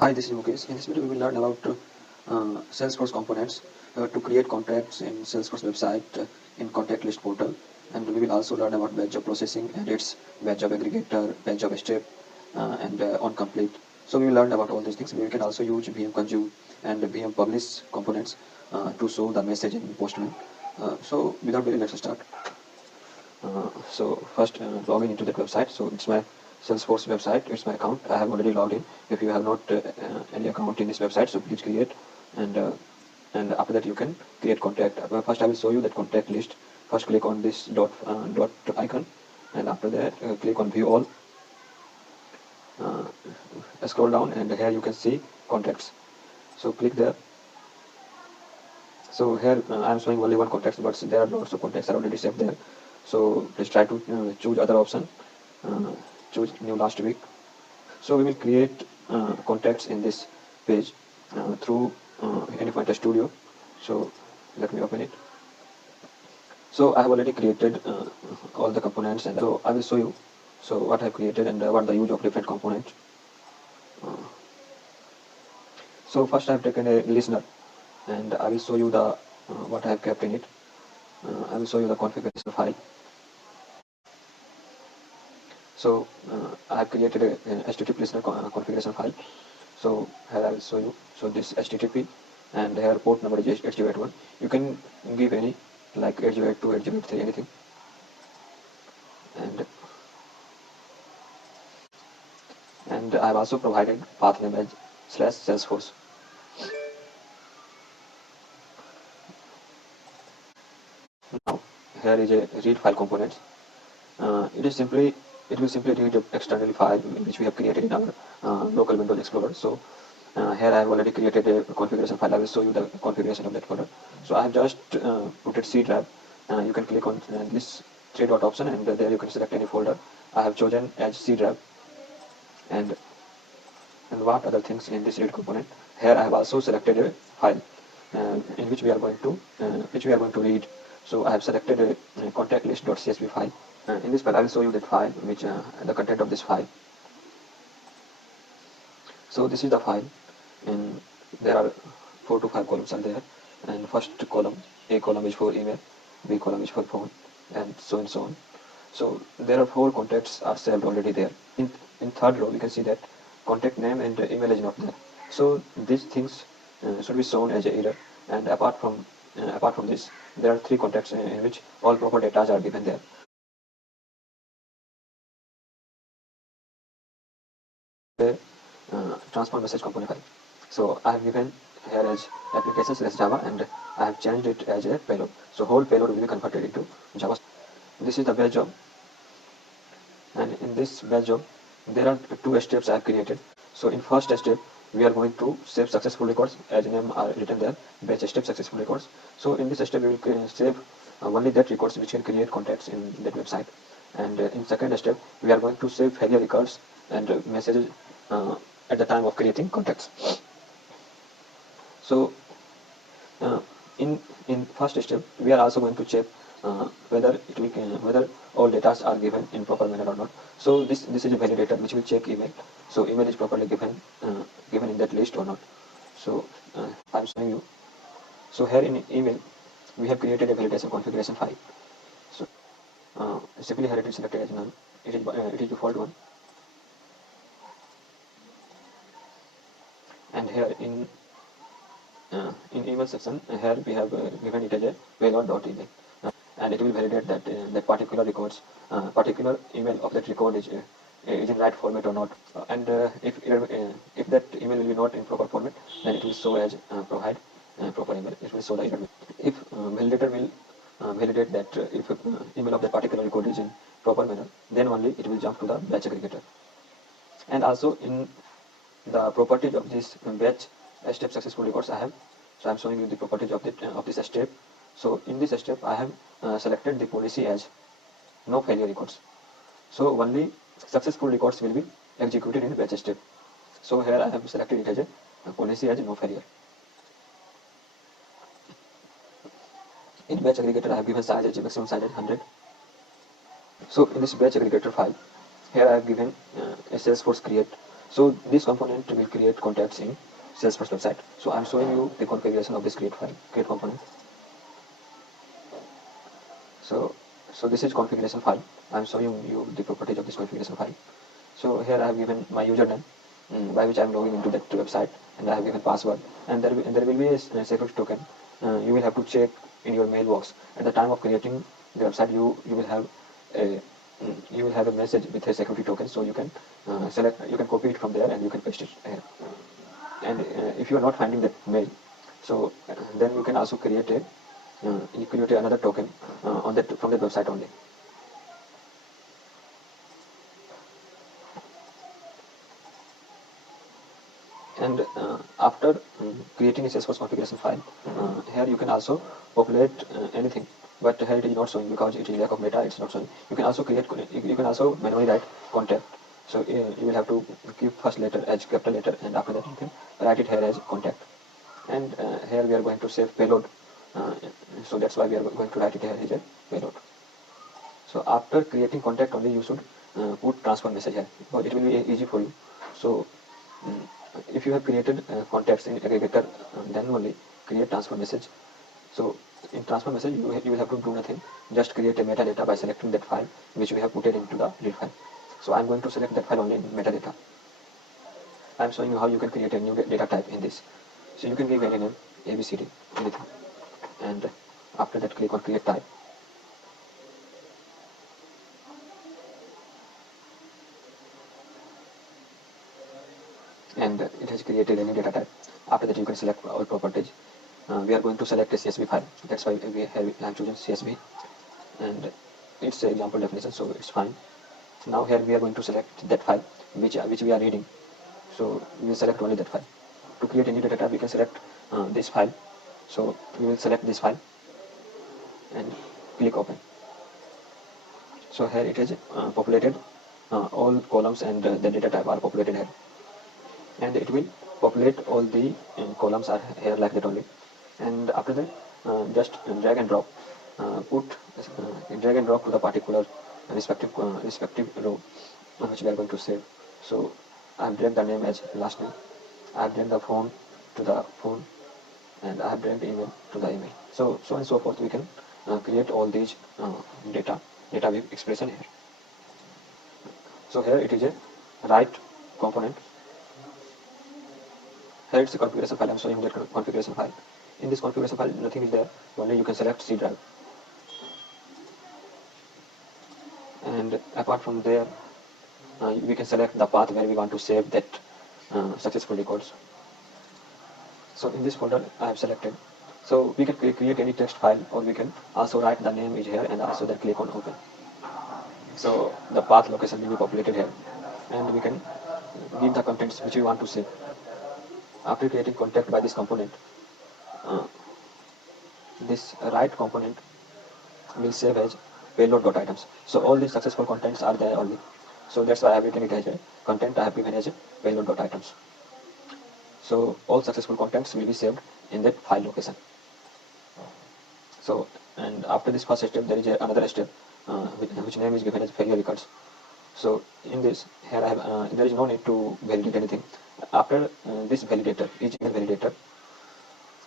Hi, this is Mukesh. In this video, we will learn about Salesforce components to create contacts in Salesforce website in contact list portal, and we will also learn about batch job processing, edits, batch job aggregator, batch job step, and on complete. So we will learn about all these things. We can also use VM consume and VM publish components to show the message in Postman. So without delay, let's start. So first logging into that website. So it's my Salesforce website, it's my account. I have already logged in. If you have not any account in this website, so please create, and after that you can create contact. First I will show you that contact list. First click on this dot icon, and after that click on view all. Scroll down, and here you can see contacts. So click there. So here I am showing only one contact, but there are lots of contacts are already saved there. So let's try to choose other option. Choose new last week. So we will create contacts in this page through Anypointer Studio. So let me open it. So I have already created all the components, and so I will show you so what I have created and what the use of different components. So first I have taken a listener, and I will show you the what I have kept in it. I will show you the configuration file. So I have created a HTTP listener configuration file. So here I will show you. So this HTTP, and here port number is 8081. You can give any, like 8082, 8083, anything. And I have also provided path name as /Salesforce. Now here is a read file component. It will simply read the external file which we have created in our local Windows Explorer. So here I have already created a configuration file. I will show you the configuration of that folder. So I have just put it C drive. You can click on this three dot option, and there you can select any folder. I have chosen as C drive. And what other things in this read component? Here I have also selected a file in which we are going to read. So I have selected a contact list.csv file. In this file, I will show you that file, which the content of this file. So this is the file, and there are 4 to 5 columns are there. And first column, A column is for email, B column is for phone, and so on. So there are 4 contacts are saved already there. In third row, we can see that contact name and email is not there. So these things should be shown as an error. And apart from this, there are 3 contacts in which all proper data are given there. Transform message component file. So I have given here as applications/java, and I have changed it as a payload. So whole payload will be converted into Java. This is the batch job, and in this batch job there are 2 steps I have created. So in first step we are going to save successful records, as name are written there, batch step successful records. So in this step we will save only that records which can create contacts in that website. And in second step we are going to save failure records and messages at the time of creating contacts. So in first step we are also going to check whether all data are given in proper manner or not. So this is a validator which will check email. So email is properly given in that list or not. So I'm showing you. So here in email we have created a validation configuration file. So simply here it is selected as none. It is default one. And here in email section, here we have given it as a payload.email, and it will validate that that particular email of that record is in right format or not. And if that email will be not in proper format, then it will show as provide proper email. It will show the error. If validator will validate that if email of that particular record is in proper manner, then only it will jump to the batch aggregator. And also in the properties of this batch step successful records I have. So I am showing you the properties of this step. So in this step I have selected the policy as no failure records. So only successful records will be executed in batch step. So here I have selected it as a policy as no failure. In batch aggregator I have given size as maximum size as 100. So in this batch aggregator file, here I have given a Salesforce create So this component will create contacts in Salesforce website. So I'm showing you the configuration of this create file, create component. So this is configuration file. I'm showing you the properties of this configuration file. So here I have given my username by which I am logging into that website, and I have given password, and there will be a security token. You will have to check in your mailbox at the time of creating the website. You will have a a message with a security token, so you can you can copy it from there and you can paste it here. And if you are not finding that mail, so then you can also create a you create another token on that from that website only. And after creating a Salesforce configuration file, here you can also populate anything, but here it is not showing because it is lack of data. It's not showing. You can also you can also manually write contact. So you will have to keep first letter as capital letter, and after that you can write it here as contact. And here we are going to save payload. So that's why we are going to write it here as a payload. So after creating contact only, you should put transfer message here, because it will be easy for you. So if you have created contacts in aggregator, then only create transfer message. So in transfer message, you will have to do nothing. Just create a metadata by selecting that file which we have put it into the lead file. So I'm going to select that file only in metadata. I'm showing you how you can create a new data type in this. So you can give any name, ABCD, anything, and after that click on create type. And it has created a new data type. After that you can select all properties. We are going to select a CSV file. That's why I have chosen CSV, and it's an example definition, so it's fine. Now here we are going to select that file which we are reading. So we will select only that file. To create a new data type, we can select this file. So we will select this file and click open. So here it is populated. All columns and the data type are populated here, and it will populate all the columns are here like that only. And after that just drag and drop, drag and drop to the particular respective row which we are going to save. So I have dragged the name as last name, I have dragged the phone to the phone, and I have dragged email to the email. So and so forth. We can create all these data with expression here. So here it is a write component. Here it's a configuration file. I'm showing that configuration file. In this configuration file, nothing is there. Only you can select C drive. And apart from there, we can select the path where we want to save that successful records. So in this folder, I have selected. So we can create any text file, or we can also write the name is here and also then click on open. So the path location will be populated here, and we can give the contents which we want to save. After creating contact by this component, this write component will save as payload.items. So all these successful contents are there only. So that's why I have written it as a content I have given as a payload.items. So all successful contents will be saved in that file location. So, and after this first step, there is another step which name is given as failure records. So in this, here I have there is no need to validate anything. After this validator, each validator,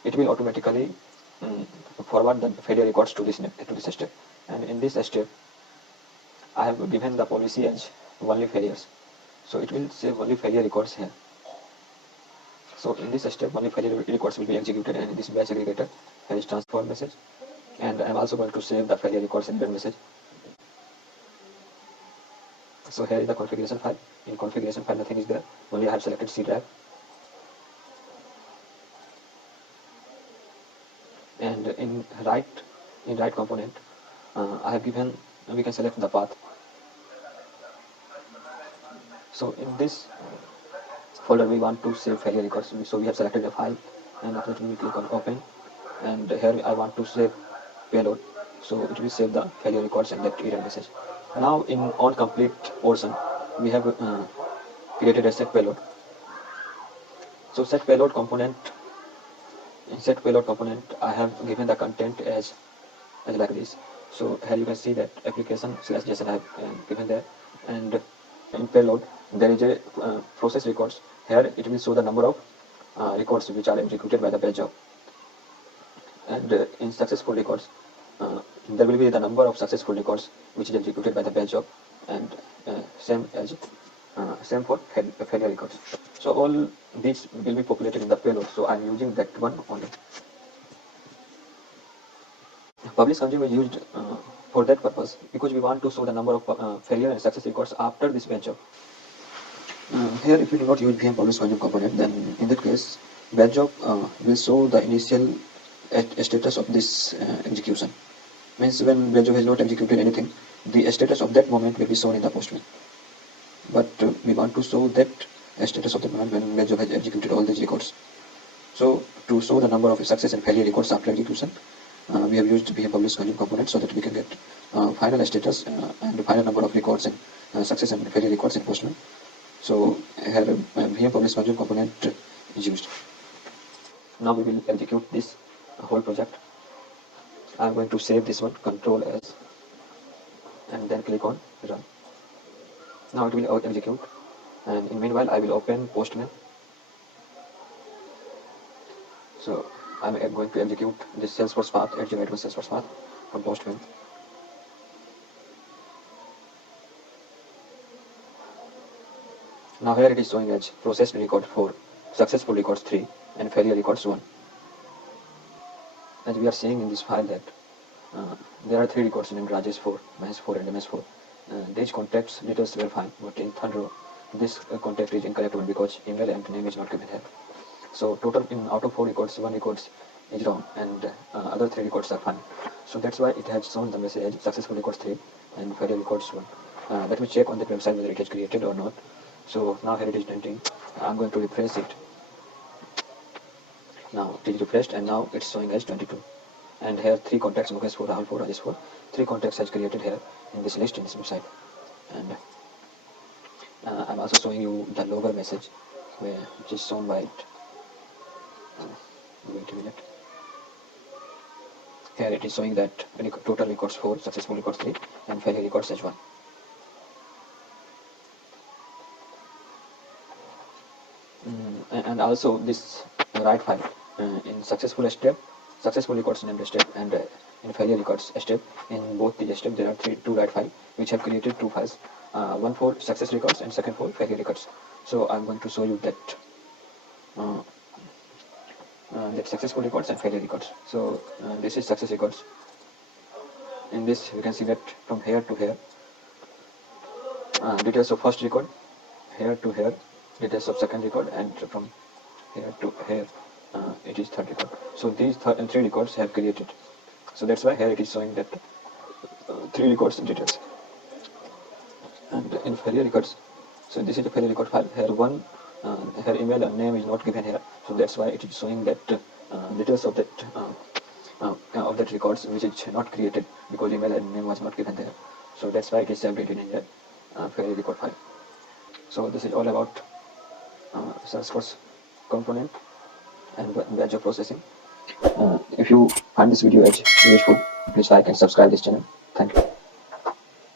it will automatically forward the failure records to this step. And in this step, I have given the policy as only failures. So it will save only failure records here. So in this step, only failure records will be executed, and in this batch aggregator, here is transfer message. And I am also going to save the failure records in that message. So here is the configuration file. In configuration file, nothing is there. Only I have selected C drive. And in write component, I have given, we can select the path. So in this folder, we want to save failure records. So we have selected a file, and after that we click on open. And here I want to save payload. So it will save the failure records and that error message. Now in on complete portion, we have created a set payload. So set payload component. In set payload component, I have given the content as like this. So here you can see that application/JSON I have given there, and in payload there is a process records. Here it will show the number of records which are executed by the batch job, and in successful records there will be the number of successful records which is executed by the batch job, and same for failure records. So all these will be populated in the payload, so I am using that one only. Publish consume is used for that purpose because we want to show the number of failure and success records after this batch job. Here if you do not use VM publish consume component, then in that case batch job will show the initial status of this execution. Means when batch job has not executed anything, the status of that moment will be shown in the postman. But we want to show that status of the moment when batch job has executed all these records. So to show the number of success and failure records after execution, we have used VM publish consume component so that we can get final status and the final number of records and success and failure records in postman. So here VM publish consume component is used. Now we will execute this whole project. I am going to save this one, Control S, and then click on Run. Now it will execute, and in meanwhile I will open Postman. So I am going to execute this Salesforce path, @Headphone Salesforce path from Postman. Now here it is showing as processed record 4, successful records 3, and failure records 1. As we are seeing in this file that there are 3 records named Rajesh 4, Mahesh 4, and MS 4. These contacts details were fine, but in third row this contact is incorrect one because email and name is not given here. So total out of 4 records, 1 records is wrong, and other 3 records are fine. So that's why it has shown the message successful records 3 and failure records 1. Let me check on the website whether it is created or not. So now here it is 19. I'm going to refresh it. Now it is refreshed, and now it's showing as 22. And here 3 contacts, Mukesh 4, Rahul 4, Rajesh 4. 3 contacts has created here in this list in this website. And I'm also showing you the logger message which is shown by it. Wait a minute. Here it is showing that total records 4, successful records 3, and failure records as 1. And also this write file in successful step, successful records named step, and in failure records step. In both the step there are 2 write files which have created 2 files, one for success records and second for failure records. So I'm going to show you that that successful records and failure records. So this is success records. In this you can see that from here to here details of first record, here to here details of second record, and from here to here it is third record. So these 3 records have created. So that's why here it is showing that 3 records in details. And in failure records, so this is the failure record file. Here here email and name is not given here. So that's why it is showing that details of that records which is not created because email and name was not given there. So that's why it is updated in the failure record file. So this is all about Salesforce component and batch job processing. If you find this video useful, please like and subscribe this channel. Thank you.